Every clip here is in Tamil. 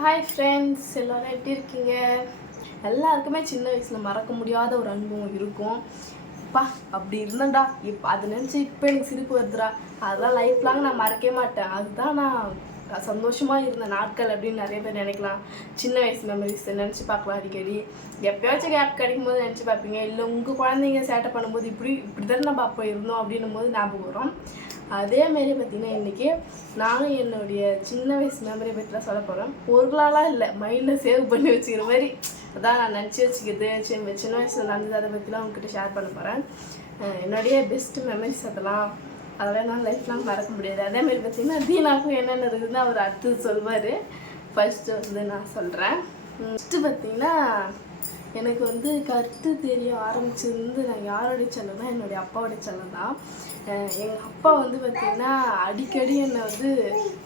ஹாய் ஃப்ரெண்ட்ஸ், எல்லோரும் எப்படி இருக்கீங்க? எல்லாருக்குமே சின்ன வயசில் மறக்க முடியாத ஒரு அனுபவம் இருக்கும். அப்பா அப்படி இருந்தேன்டா, இப்போ அதை நினச்சி இப்போ எனக்கு சிரிப்பு வருதுடா, அதெல்லாம் லைஃப் லாங் நான் மறக்கவே மாட்டேன். அதுதான் நான் சந்தோஷமாக இருந்த நாட்கள் அப்படின்னு நிறைய பேர் நினைக்கலாம். சின்ன வயசு மெமரிஸ் நினச்சி பார்க்கலாம் அடிக்கடி. எப்போயாச்சும் கேப் கிடைக்கும் போது நினச்சி பார்ப்பீங்க. இல்லை உங்கள் குழந்தைங்க சேட்டை பண்ணும்போது இப்படி தானே நம்ம அப்போ இருந்தோம் அப்படின்னும் போது ஞாபகம் வரும். அதேமாரி பார்த்திங்கன்னா இன்றைக்கி நானும் என்னுடைய சின்ன வயசு மெமரி பற்றிலாம் சொல்ல போகிறேன். பொருளாலாம் இல்லை, மைண்டில் சேவ் பண்ணி வச்சுக்கிற மாதிரி அதான் நான் நினச்சி வச்சுக்கிறது. சின்ன வயசில் நடந்தது அதை பற்றிலாம் உங்ககிட்ட ஷேர் பண்ண போகிறேன். என்னுடைய பெஸ்ட் மெமரிஸ் அதெல்லாம் நான் லைஃப் லாங் மறக்க முடியாது. அதேமாதிரி பார்த்திங்கன்னா தீனாக்கும் என்னென்ன இருக்குதுன்னு அவர் அடுத்தது சொல்வார். ஃபஸ்ட்டு நான் சொல்கிறேன். ஃபஸ்ட்டு பார்த்திங்கன்னா எனக்கு கருத்து தெரிய ஆரம்பிச்சிருந்து நான் யாரோடைய செல்லம்னா என்னுடைய அப்பாவோடைய செல்லம் தான். எங்கள் அப்பா பார்த்திங்கன்னா அடிக்கடி என்னை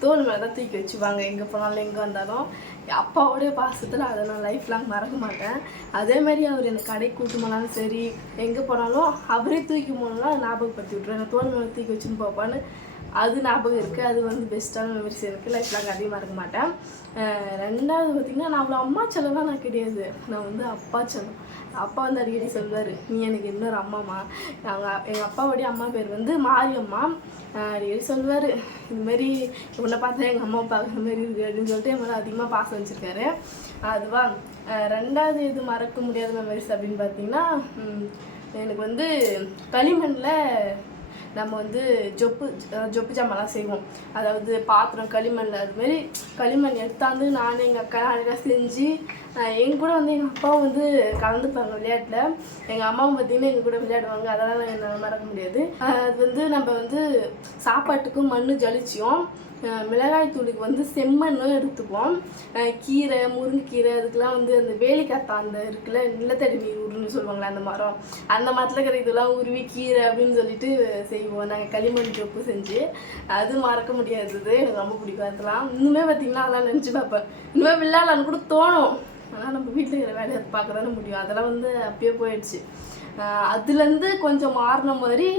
தோல் மேலே தான் தூக்கி வச்சுப்பாங்க. எங்கே போனாலும் எங்கே வந்தாலும் அப்பாவோடைய பாசத்தில் அதை நான் லைஃப் லாங் மறக்க மாட்டேன். அதேமாதிரி அவர் என்னை கடைக்கு கூட்டு போனாலும் சரி, எங்கே போனாலும் அவரே தூக்கி போனாலும் அதை ஞாபகப்படுத்தி விட்ருவேன். என்னை தோல் மேலே தூக்கி வச்சுன்னு போப்பான்னு அது ஞாபகம் இருக்குது. அது பெஸ்ட்டான மெமரிஸ் இருக்குது. லைஃப் லாங் அதையும் மறக்க மாட்டேன். ரெண்டாவது பார்த்திங்கன்னா நான் அவ்வளோ அம்மா செல்லலாம் நான் கிடையாது. நான் அப்பா செல்லம். அப்பா அடிக்கடி சொல்வார், நீ எனக்கு இன்னொரு அம்மாம்மா. எங்கள் அப்பாவுடைய அம்மா பேர் மாரியம்மா. அடிக்கடி சொல்வார், இதுமாரி உன்னை பார்த்தா எங்கள் அம்மா பார்க்குற மாதிரி இருக்குது அப்படின்னு சொல்லிட்டு என் மேலே அதிகமாக பாசம் வச்சுருக்காரு. அதுவா ரெண்டாவது இது மறக்க முடியாத மெமரிஸ் அப்படின்னு பார்த்திங்கன்னா எனக்கு களிமண்ணில் நம்ம ஜொப்பு ஜாமான்லாம் செய்வோம். அதாவது பாத்திரம் களிமண்ணில் அதுமாரி களிமண் எடுத்தாந்து நானும் எங்கள் அக்கா அழகாக செஞ்சு எங்கள் கூட எங்கள் அப்பாவும் கலந்துப்பாங்க விளையாட்டில். எங்கள் அம்மாவும் பார்த்திங்கன்னா எங்கள் கூட விளையாடுவாங்க. அதெல்லாம் என்னால் மறக்க முடியாது. அது நம்ம சாப்பாட்டுக்கும் மண் ஜலிச்சியும் மிளகாய் தூளுக்கு செம்மண்ணும் எடுத்துப்போம். கீரை, முருங்கைக்கீரை அதுக்கெலாம் அந்த வேலிக்காத்தா அந்த இருக்குல்ல, நிலத்தடி நீர் உருன்னு சொல்லுவாங்களே அந்த மரம், அந்த மரத்தில் இருக்கிற இதெல்லாம் உருவி கீரை அப்படின்னு சொல்லிட்டு செய்வோம். நாங்கள் களிமண் சொப்பு செஞ்சு அது மறக்க முடியாதது. எனக்கு ரொம்ப பிடிக்கும். அதெல்லாம் இன்னுமே பார்த்திங்கன்னா அதெல்லாம் நினச்சி பார்ப்பேன். இன்னுமே விளையாடலான்னு கூட தோணும். ஆனால் நம்ம வீட்டில் இருக்கிற வேலையை பார்க்க தானே முடியும். அதெல்லாம் அப்பயே போயிடுச்சு. அதுலேருந்து கொஞ்சம் மாறின மாதிரி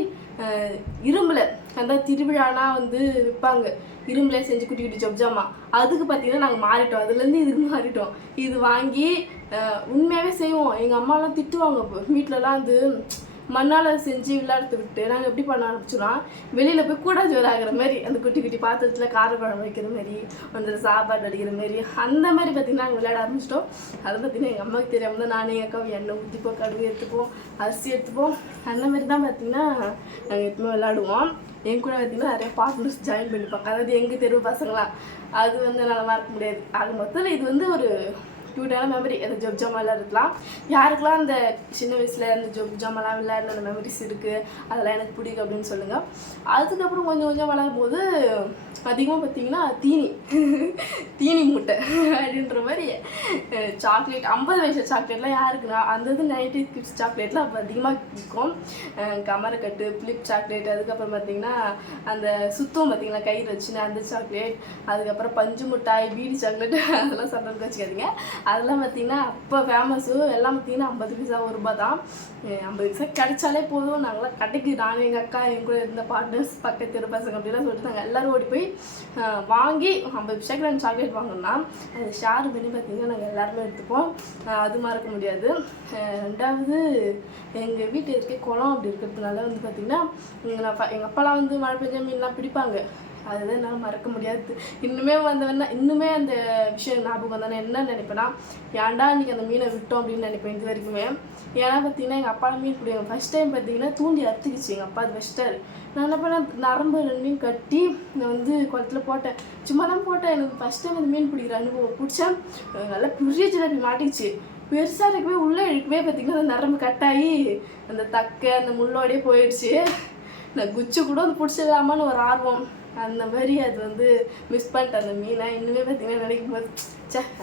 இரும்பில் அந்த திருவிழானா விற்பாங்க. இரும்பில் செஞ்சு குட்டி குட்டி ஜொப்ஜாமா, அதுக்கு பார்த்திங்கன்னா நாங்கள் மாறிட்டோம். அதுலேருந்து இதுக்கு மாறிட்டோம். இது வாங்கி உண்மையாகவே செய்வோம். எங்கள் அம்மாலாம் திட்டுவாங்க. இப்போ வீட்டிலலாம் மண்ணால் செஞ்சு விளையாடுத்து விட்டு நாங்கள் எப்படி பண்ண ஆரம்பிச்சோன்னா வெளியில் போய் கூட ஜோராகிற மாதிரி அந்த குட்டி குட்டி பாத்திரத்தில் காரக்குழம்பு வைக்கிற மாதிரி சாப்பாடு அடிக்கிற மாதிரி அந்த மாதிரி பார்த்திங்கன்னா நாங்கள் விளையாட ஆரம்பிச்சிட்டோம். அதை பார்த்திங்கன்னா எங்கள் அம்மாவுக்கு தெரியாமல் தான் நானும் எங்கள் அக்காவும் எண்ணெய் ஊற்றிப்போம், கடுகு எடுத்துப்போம், அரிசி எடுத்துப்போம். அந்த மாதிரி தான் பார்த்திங்கன்னா நாங்கள் எப்பவுமே விளையாடுவோம். என் கூட பார்த்திங்கன்னா நிறைய பார்ட்னர்ஸ் ஜாயின் பண்ணிப்பாங்க. அதாவது எங்கள் தெருவு பசங்களாம். அது என்னால் மறக்க முடியாது. அது மொத்தத்தில் இது ஒரு க்யூட்டான மெமரி. அந்த ஜொப்ஜாமெல்லாம் இருக்கலாம். யாருக்கெல்லாம் அந்த சின்ன வயசில் அந்த ஜொப்ஜாமெல்லாம் விளையாடுற அந்த மெமரிஸ் இருக்குது, அதெல்லாம் எனக்கு பிடிக்கும் அப்படின்னு சொல்லுங்கள். அதுக்கப்புறம் கொஞ்சம் கொஞ்சம் வளரும் போது அதிகமாக பார்த்திங்கன்னா தீனி மூட்டை அப்படின்ற மாதிரி சாக்லேட் 50 வயசு சாக்லேட்லாம் யாருக்குன்னா அந்த 90s கிட்ஸ் சாக்லேட்லாம் அப்போ அதிகமாக விற்கும். கமரக்கட்டு, ஃப்ளிப் சாக்லேட், அதுக்கப்புறம் பார்த்திங்கன்னா அந்த சுத்தம் பார்த்திங்கன்னா கயிறு வச்சுன்னு அந்த சாக்லேட், அதுக்கப்புறம் பஞ்சு மிட்டாய், பீடி சாக்லேட், அதெல்லாம் சொல்கிறதுக்கு வச்சுக்காதீங்க. அதெல்லாம் பார்த்திங்கன்னா அப்போ ஃபேமஸு. எல்லாம் பார்த்திங்கன்னா 50 பைசா, 1 ரூபா தான். 50 பைசா கிடைச்சாலே போதும். நாங்களாம் கடைக்கு நானும் எங்கள் அக்கா எங்கள் கூட இருந்த பார்ட்னர்ஸ் பக்கத்து தெரு பசங்க அப்படிலாம் சொல்லிட்டு நாங்கள் எல்லோரும் ஓடி போய் வாங்கி 50 பைசாக்கு நாங்கள் சாக்லேட் வாங்கினோம்னா அது ஷேர் பண்ணி பார்த்திங்கன்னா நாங்கள் எல்லாருமே எடுத்துப்போம். அது மறக்க முடியாது. ரெண்டாவது எங்கள் வீட்டு இருக்க குளம் அப்படி இருக்கிறதுனால பார்த்திங்கன்னா எங்கள் அப்பாலாம் மழை பெஞ்ச மீன்லாம் பிடிப்பாங்க. அதுதான் என்னால் மறக்க முடியாது. இன்னுமே அந்த விஷயம் ஞாபகம் வந்தானே என்ன நினைப்பேன்னா, ஏன்டா இன்றைக்கி அந்த மீனை விட்டோம் அப்படின்னு நினைப்பேன் இது வரைக்குமே. ஏன்னா பார்த்திங்கன்னா எங்கள் அப்பா மீன் பிடிக்கும். ஃபஸ்ட் டைம் பார்த்திங்கன்னா தூண்டி அறுத்துக்கிச்சு எங்கள் அப்பா. அது வெஸ்ட்டார். நான் என்ன பண்ணேன், நரம்பு 2 கட்டி நான் குளத்தில் போட்டேன். சும்மா தான் போட்டேன். எனக்கு ஃபஸ்ட் டைம் அந்த மீன் பிடிக்கிற அனுபவம் பிடிச்சேன். நல்லா பெரிய ஜிலேபி மாட்டிக்கிச்சு. பெருசாக இருக்கவே உள்ளே இழுக்கவே பார்த்திங்கன்னா அந்த நரம்பு கட்டாகி அந்த தக்கை அந்த முள்ளோடையே போயிடுச்சு. நான் குச்சி கூட பிடிச்சிடலாமான்னு ஒரு ஆர்வம். அந்த மாதிரி அது மிஸ் பண்ணிட்டேன் அந்த மீனை. இன்னுமே பார்த்திங்கன்னா நினைக்கும் போது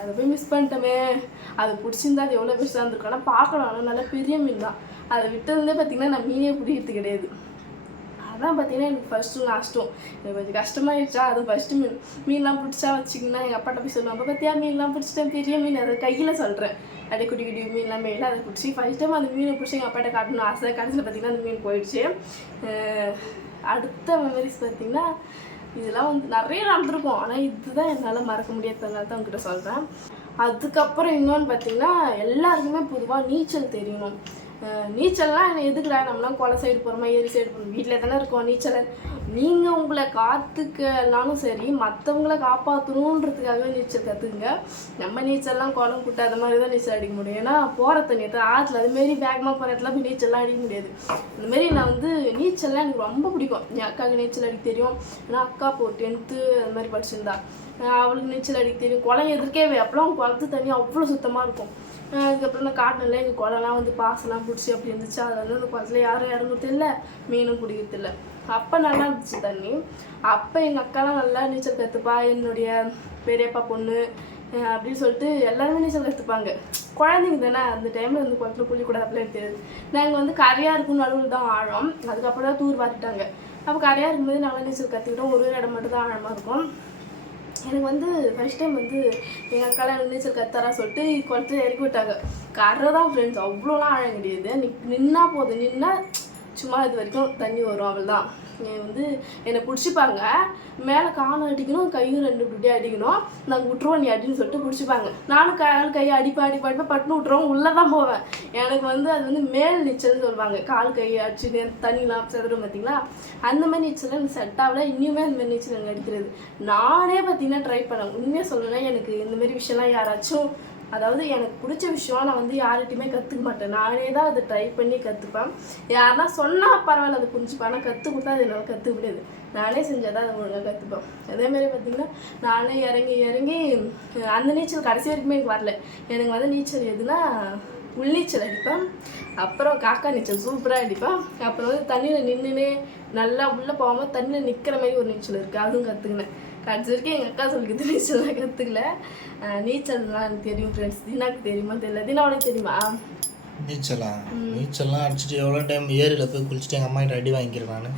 அதை போய் மிஸ் பண்ணிட்டோமே. அது பிடிச்சிருந்தா அது எவ்வளோ பெருசாக இருந்திருக்கும். ஆனால் பார்க்கலாம், ஆனால் நல்லா பெரிய மீன் தான். அதை விட்டதுலேருந்தே பார்த்திங்கன்னா நான் மீனே பிடிக்கிறது கிடையாது. அதான் பார்த்திங்கன்னா எனக்கு ஃபஸ்ட்டும் லாஸ்ட்டும் எனக்கு கொஞ்சம் கஷ்டமாகிடுச்சா. அது ஃபஸ்ட்டு மீன்லாம் பிடிச்சா வச்சிங்கன்னா எங்கள் அப்பாட்ட போய் சொல்லுவாங்க, பார்த்தியா மீன்லாம் பிடிச்சிட்டேன், பெரிய மீன். அதை கையில் சொல்கிறேன், அப்படியே குட்டி குட்டி மீன்லாம் மேலே அதை பிடிச்சி ஃபஸ்ட் டைம் அந்த மீனை பிடிச்சி எங்கள் அப்பாட்ட காட்டணும் ஆசை. கடைசியில் பார்த்திங்கன்னா அந்த மீன் போயிடுச்சு. அடுத்த மெமரிஸ் பார்த்திங்கன்னா இதெல்லாம் வந்து நிறைய நடந்திருக்கும். ஆனால் இதுதான் என்னால் மறக்க முடியாததுனால தான் உங்ககிட்ட சொல்கிறேன். அதுக்கப்புறம் இன்னொன்று பார்த்தீங்கன்னா, எல்லாருக்குமே பொதுவாக நீச்சல் தெரியணும். நீச்சல்லாம் எதுக்குடா, நம்மளாம் குளம் சைடு போகிறோமா, ஏரி சைடு போகிறோம், வீட்டில் தானே இருக்கோம். நீச்சல் நீங்கள் உங்களை காத்துக்கனாலும் சரி, மற்றவங்கள காப்பாற்றணுன்றதுக்காகவே நீச்சல் கற்றுக்குங்க. நம்ம நீச்சல்லாம் குளம் குட்டை அது மாதிரி தான் நீச்சல் அடிக்க முடியும். ஏன்னா போகிற தண்ணி ஆற்றுல அதுமாரி வேகமாக போகிற இடத்துல போய் நீச்சல்லாம் அடிக்க முடியாது. இந்தமாரி நான் வந்து நீச்சல்லாம் எனக்கு ரொம்ப பிடிக்கும். என் அக்காவுக்கு நீச்சல் அடிக்க தெரியும். ஏன்னா அக்கா இப்போ 10th அது மாதிரி படிச்சிருந்தா, அவளுக்கு நீச்சல் அடிக்க தெரியும். குளம் எதிர்க்கவே அப்போலாம் குளத்து தண்ணி அவ்வளோ சுத்தமாக இருக்கும். அதுக்கப்புறம் நான் காட்டினில் எங்கள் குளம்லாம் வந்து பாசெல்லாம் பிடிச்சி அப்படி இருந்துச்சு. அதில் வந்து அந்த குளத்துல யாரும் இறங்குறது இல்லை, மீனும் பிடிக்கிறது இல்லை. அப்போ நல்லா இருந்துச்சு தண்ணி. அப்போ எங்கள் அக்காலாம் நல்லா நீச்சல் கற்றுப்பா, என்னுடைய பெரியப்பா பொண்ணு அப்படின்னு சொல்லிட்டு எல்லாருமே நீச்சல் கற்றுப்பாங்க. குழந்தைங்க தானே, அந்த டைமில் வந்து குளத்துல குளிக்கூடாது அப்படிலாம் தெரியாது. நாங்கள் வந்து கரையாக இருக்கும், நடுவில் தான் ஆழம். அதுக்கப்புறம் தான் தூர் வாட்டிட்டாங்க. அப்போ கரையாக இருக்கும்போது நாங்கள் நீச்சல் கற்றுக்கிட்டோம். ஒரு இடம் மட்டும் தான் ஆழமாக இருக்கும். எனக்கு வந்து ஃபஸ்ட் டைம் வந்து எங்கள் அக்காலாம் எனக்கு நீச்சல் கற்றுறா சொல்லிட்டு குளத்துல இறக்கி விட்டாங்க. கரை தான் ஃப்ரெண்ட்ஸ், அவ்வளோலாம் ஆழம் கிடையாது. நின்னா போதும், நின்னா சும்மா இது வரைக்கும் தண்ணி வரும், அவள் தான். வந்து என்னை பிடிச்சிப்பாங்க, மேலே காலை அடிக்கணும், கையும் 2 இப்படி அடிக்கணும். நாங்கள் விட்ருவோம் நீ அடின்னு சொல்லிட்டு பிடிச்சிப்பாங்க. நானும் கையை அடிப்பேன் பட்டுன்னு விட்ருவோம், உள்ளே தான் போவேன். எனக்கு வந்து அது வந்து மேல் நீச்சல்னு சொல்லுவாங்க. கால் கையை அடிச்சுட்டு தண்ணிலாம் செதறும் பார்த்தீங்களா, அந்த மாதிரி நீச்சல் எனக்கு செட் ஆகல. இன்னுமே அந்த மாதிரி நீச்சல் எனக்கு அடிக்கிறது நானே பார்த்தீங்கன்னா ட்ரை பண்ணேன். உண்மையாக சொல்லலாம், எனக்கு இந்தமாரி விஷயம்லாம் யாராச்சும், அதாவது எனக்கு பிடிச்ச விஷயம் நான் வந்து யார்கிட்டையுமே கற்றுக்க மாட்டேன். நானே தான் அதை ட்ரை பண்ணி கற்றுப்பேன். யாருன்னா சொன்னால் பரவாயில்ல, அதை புரிஞ்சுப்பேன். ஆனால் கற்றுக் கொடுத்தா அது என்னால் கற்றுக்க முடியாது. நானே செஞ்சால் தான் அதை ஒழுங்காக கற்றுப்பேன். அதேமாதிரி பார்த்திங்கன்னா, நானே இறங்கி அந்த நீச்சல் கடைசி வரைக்குமே எனக்கு வரல. எனக்கு வந்து நீச்சல் எதுனா உள்நீச்சல் அடிப்பேன், அப்புறம் காக்கா நீச்சல் சூப்பராக அடிப்பேன். அப்புறம் வந்து தண்ணியில் நின்றுனே நல்லா உள்ளே போகாமல் தண்ணியில் நிற்கிற மாதிரி ஒரு நீச்சல் இருக்குது, அதுவும் கற்றுக்கினேன். கடைசி வரைக்கும் எங்கள் அக்கா சொல்லிக்கிது நீச்சல்லாம் கற்றுக்கல. நீச்சல்லாம் எனக்கு தெரியும் ஃப்ரெண்ட்ஸ். தினாக்கு தெரியுமா தெரியல. தினா உனக்கு தெரியுமா நீச்சல்லாம் அடிச்சுட்டு எவ்வளோ டைம் ஏரியில் போய் குளிச்சுட்டு எங்கள் அம்மா கிட்ட அடி வாங்கிக்கிறேன் நான்.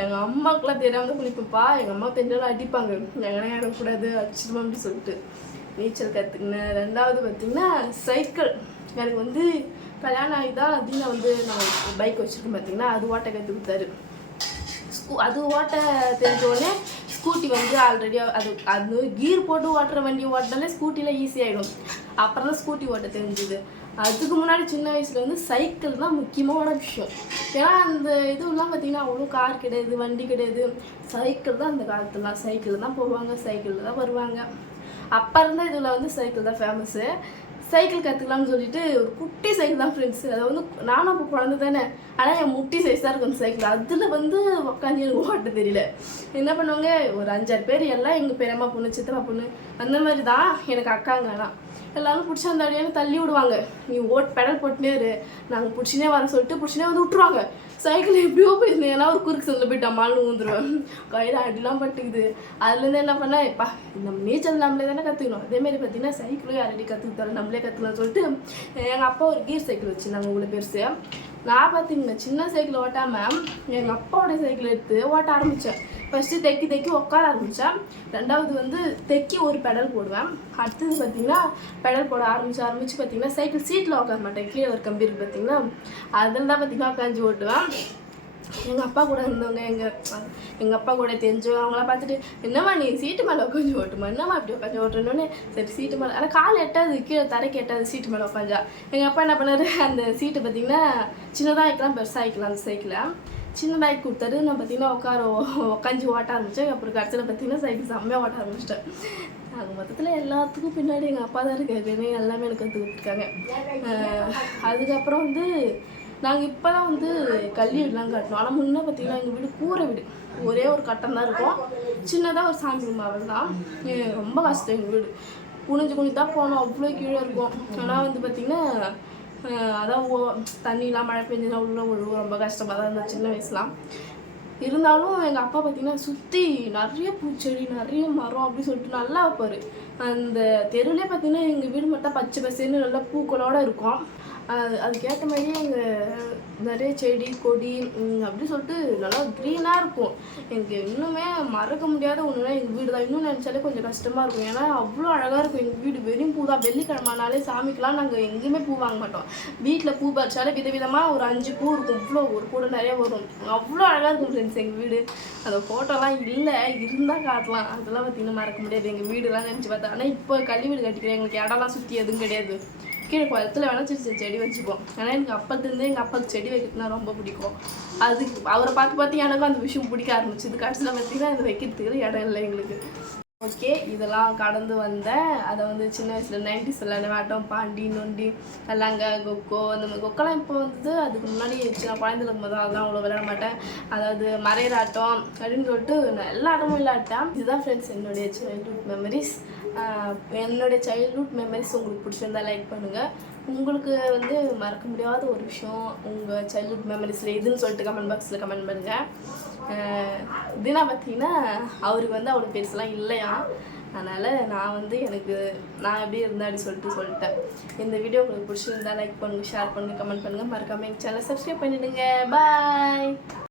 எங்கள் அம்மாவுக்குலாம் தெரியாமல் குளிப்பேன்ப்பா. எங்கள் அம்மா தெரிஞ்சாலும் அடிப்பாங்க, எங்கன்னா இறங்கக்கூடாது அடிச்சிடுமா அப்படி சொல்லிட்டு நீச்சல் கற்றுக்கினேன். 2வது பார்த்திங்கன்னா சைக்கிள். எனக்கு வந்து கல்யாணம் ஆகி தான் தினா வந்து நான் பைக் வச்சுருக்கேன் பார்த்திங்கன்னா, அது ஓட்ட கற்று கொடுத்தாரு. அது ஓட்ட தெரிஞ்சோடனே ஸ்கூட்டி வந்து ஆல்ரெடி அது கீர் போட்டு ஓட்டுற வண்டி ஓட்டினாலே ஸ்கூட்டியில் ஈஸியாகிடும். அப்புறம் தான் ஸ்கூட்டி ஓட்ட தெரிஞ்சுது. அதுக்கு முன்னாடி சின்ன வயசில் வந்து சைக்கிள் தான் முக்கியமான விஷயம். ஏன்னா அந்த இதுலாம் பார்த்திங்கன்னா அவ்வளோ கார் கிடையாது, வண்டி கிடையாது. சைக்கிள் தான் அந்த காலத்துலாம். சைக்கிள் தான் போவாங்க, சைக்கிளில் தான் வருவாங்க. அப்போ இருந்தால் இதில் வந்து சைக்கிள் தான் ஃபேமஸ்ஸு. சைக்கிள் கற்றுக்கலாம்னு சொல்லிட்டு ஒரு குட்டி சைக்கிள் தான் ஃப்ரெண்ட்ஸு. அதை வந்து நானும் அப்போ குழந்தை தானே, ஆனால் என் முட்டி சைஸ் தான் இருக்கும் அந்த சைக்கிள். அதில் வந்து உட்காந்து எனக்கு ஓட்ட தெரியல. என்ன பண்ணுவாங்க, ஒரு 5-6 பேர் எல்லாம் எங்கள் பெரியம்மா பொண்ணு, சித்தப்பா பொண்ணு, அந்த மாதிரி தான் எனக்கு அக்காங்க. ஆனால் எல்லோரும் பிடிச்சி அந்த அடியான தள்ளி விடுவாங்க. நீ பெடல் போட்டுனே இரு, நாங்கள் பிடிச்சினே வர சொல்லிட்டு பிடிச்சினே வந்து விட்ருவாங்க. சைக்கிள் எப்படியோ போயிருந்தேன், ஏன்னா ஒரு குறுக்கு சந்தில் போய் டம்மாலும் ஊந்துருவேன். கையில் அடிலாம் பட்டுக்குது. அதுலேருந்து என்ன பண்ணேன், இப்போ நம்ம நீச்சல் நம்மளே தானே கற்றுக்கணும். அதேமாரி பார்த்திங்கன்னா சைக்கிளும் யாரடி கற்றுக்கிட்டாலும் நம்மளே கற்றுக்கலாம்னு சொல்லிட்டு எங்கள் அப்பா ஒரு கீர் சைக்கிள் வச்சுருந்தாங்க உங்களை பெருசு. நான் பார்த்திங்கன்னா சின்ன சைக்கிள் ஓட்டாமல் எங்கள் அப்பாவோட சைக்கிள் எடுத்து ஓட்ட ஆரம்பித்தேன். ஃபஸ்ட்டு தைக்கி உட்கார ஆரம்பித்தேன். 2வது வந்து தைக்கி ஒரு பெடல் போடுவேன். அடுத்தது பார்த்திங்கன்னா பெடல் போட ஆரம்பித்து பார்த்திங்கன்னா சைக்கிள் சீட்டில் உட்கார மாட்டேன், கீழே ஒரு கம்பி இருக்குது பார்த்திங்கன்னா, அதில் தான் பார்த்திங்கன்னா உட்காந்து ஓட்டுவேன். எங்கள் அப்பா கூட இருந்தவங்க, எங்கள் அப்பா கூட தெரிஞ்சவங்க அவங்களாம் பார்த்துட்டு, என்னம்மா நீ சீட்டு மேலே உட்காந்து ஓட்டுமா, என்னம்மா இப்படி உட்காந்து ஓட்டுறோன்னே. சரி சீட்டு மேலே, ஆனால் கால் எட்டாது, கீழே தரைக்கு எட்டாது சீட்டு மேலே உட்காந்தா. எங்கள் அப்பா என்ன பண்ணார், அந்த சீட்டை பார்த்திங்கன்னா சின்னதாக ஆகிக்கலாம் பெருசாக ஆகிக்கலாம். அந்த சைக்கிளை சின்னதாகி கொடுத்தாரு. நான் பார்த்திங்கன்னா உட்காந்து ஓட்ட ஆரம்பித்தேன். அப்புறம் கடைசியில் பார்த்திங்கன்னா சைக்கிள் செம்மையாக ஓட்ட ஆரம்பிச்சிட்டேன். நாங்கள் மொத்தத்தில் எல்லாத்துக்கும் பின்னாடி எங்கள் அப்பா தான் இருக்காரு, எல்லாமே எனக்கு கற்றுக் கொடுத்துருக்காங்க. அதுக்கப்புறம் வந்து நாங்கள் இப்போ தான் வந்து கல்வி வீடுலாம் கட்டணும். ஆனால் முன்னே பார்த்திங்கன்னா எங்கள் வீடு கூரை வீடு, ஒரே ஒரு கட்டம் தான் இருக்கும், சின்னதாக ஒரு சாமி ரூம் அவள் தான். ரொம்ப கஷ்டம் எங்கள் வீடு, குனிஞ்சு தான் போனோம், அவ்வளோ கீழே இருக்கும். ஆனால் வந்து பார்த்திங்கன்னா அதான் தண்ணிலாம் மழை பெஞ்சுனா உள்ள விழுவும், ரொம்ப கஷ்டமாக தான் இருந்தது சின்ன வயசுலாம். இருந்தாலும் எங்கள் அப்பா பார்த்திங்கன்னா சுற்றி நிறைய பூச்செடி, நிறைய மரம் அப்படி சொல்லிட்டு நல்லா வைப்பார். அந்த தெருவிலே பார்த்திங்கன்னா எங்கள் வீடு மட்டும் பச்சை பசேன்னு நல்லா பூக்களோடு இருக்கும். அதுக்கேற்ற மாதிரியே அங்கே நிறைய செடி கொடி அப்படி சொல்லிட்டு நல்லா க்ரீனாக இருக்கும். எனக்கு இன்னுமே மறக்க முடியாத ஒன்றுனா எங்கள் வீடு தான். இன்னும் நினச்சாலே கொஞ்சம் கஷ்டமாக இருக்கும், ஏன்னா அவ்வளோ அழகாக இருக்கும் எங்கள் வீடு. வெறும் பூ தான். வெள்ளிக்கிழமைனாலே சாமிக்கெலாம் நாங்கள் எங்கேயுமே பூ வாங்க மாட்டோம். வீட்டில் பூ பறிச்சாலே விதவிதமாக ஒரு 5 பூ இருக்கும். இவ்வளோ ஒரு கூட நிறைய வரும். அவ்வளோ அழகாக இருக்கும் ஃப்ரெண்ட்ஸ் எங்கள் வீடு. அந்த ஃபோட்டோலாம் இல்லை, இருந்தால் காட்டலாம். அதெல்லாம் பார்த்திங்கன்னா மறக்க முடியாது எங்கள் வீடுலாம் நினச்சி பார்த்தா. ஆனால் இப்போ கல்வி வீடு கட்டிக்கிறேன், எங்களுக்கு இடம்லாம் சுற்றி எதுவும் கிடையாது. கீழே குளத்தில் வேணால் செடி வச்சுப்போம். ஆனால் எனக்கு அப்பத்துலேருந்து எங்கள் அப்பாவுக்கு செடி வைக்கிறதுனா ரொம்ப பிடிக்கும். அதுக்கு அவரை பார்த்து எனக்கும் அந்த விஷயம் பிடிக்க ஆரம்பிச்சிது. கடைசியில் பார்த்திங்கன்னா அது வைக்கிறதுக்கு இடம் இல்லை எங்களுக்கு. ஓகே, இதெல்லாம் கடந்து வந்தேன். அதை வந்து சின்ன வயசில் 90s விளையாட்டம், பாண்டி நொண்டி லங்க கொக்கோ அந்த மாதிரி. கொக்கோலாம் இப்போ வந்து அதுக்கு முன்னாடி சின்ன குழந்தைல இருக்கும்போது அதெல்லாம் அவ்வளோ விளையாட மாட்டேன். அதாவது மறையராட்டம் அப்படின்னு சொல்லிட்டு எல்லா ஆட்டமும் விளையாட்டேன். இதுதான் ஃப்ரெண்ட்ஸ் என்னுடைய சைல்ட்ஹுட் மெமரிஸ். என்னுடைய சைல்ட்ஹுட் மெமரிஸ் உங்களுக்கு பிடிச்சிருந்தா லைக் பண்ணுங்கள். உங்களுக்கு வந்து மறக்க முடியாத ஒரு விஷயம் உங்கள் சைல்ட்ஹுட் மெமரிஸில் எதுன்னு சொல்லிட்டு கமெண்ட் பாக்ஸில் கமெண்ட் பண்ணுங்கள். தினா பார்த்தீங்கன்னா அவருக்கு வந்து அவ்வளோ பெருசெல்லாம் இல்லையா, அதனால் நான் வந்து நான் எப்படி இருந்தேன் அப்படி சொல்லிட்டேன். இந்த வீடியோ உங்களுக்கு பிடிச்சிருந்தா லைக் பண்ணுங்கள், ஷேர் பண்ணுங்கள், கமெண்ட் பண்ணுங்கள். மறக்காமல் எங்கள் சேனலை சப்ஸ்கிரைப் பண்ணிவிடுங்க. பாய்.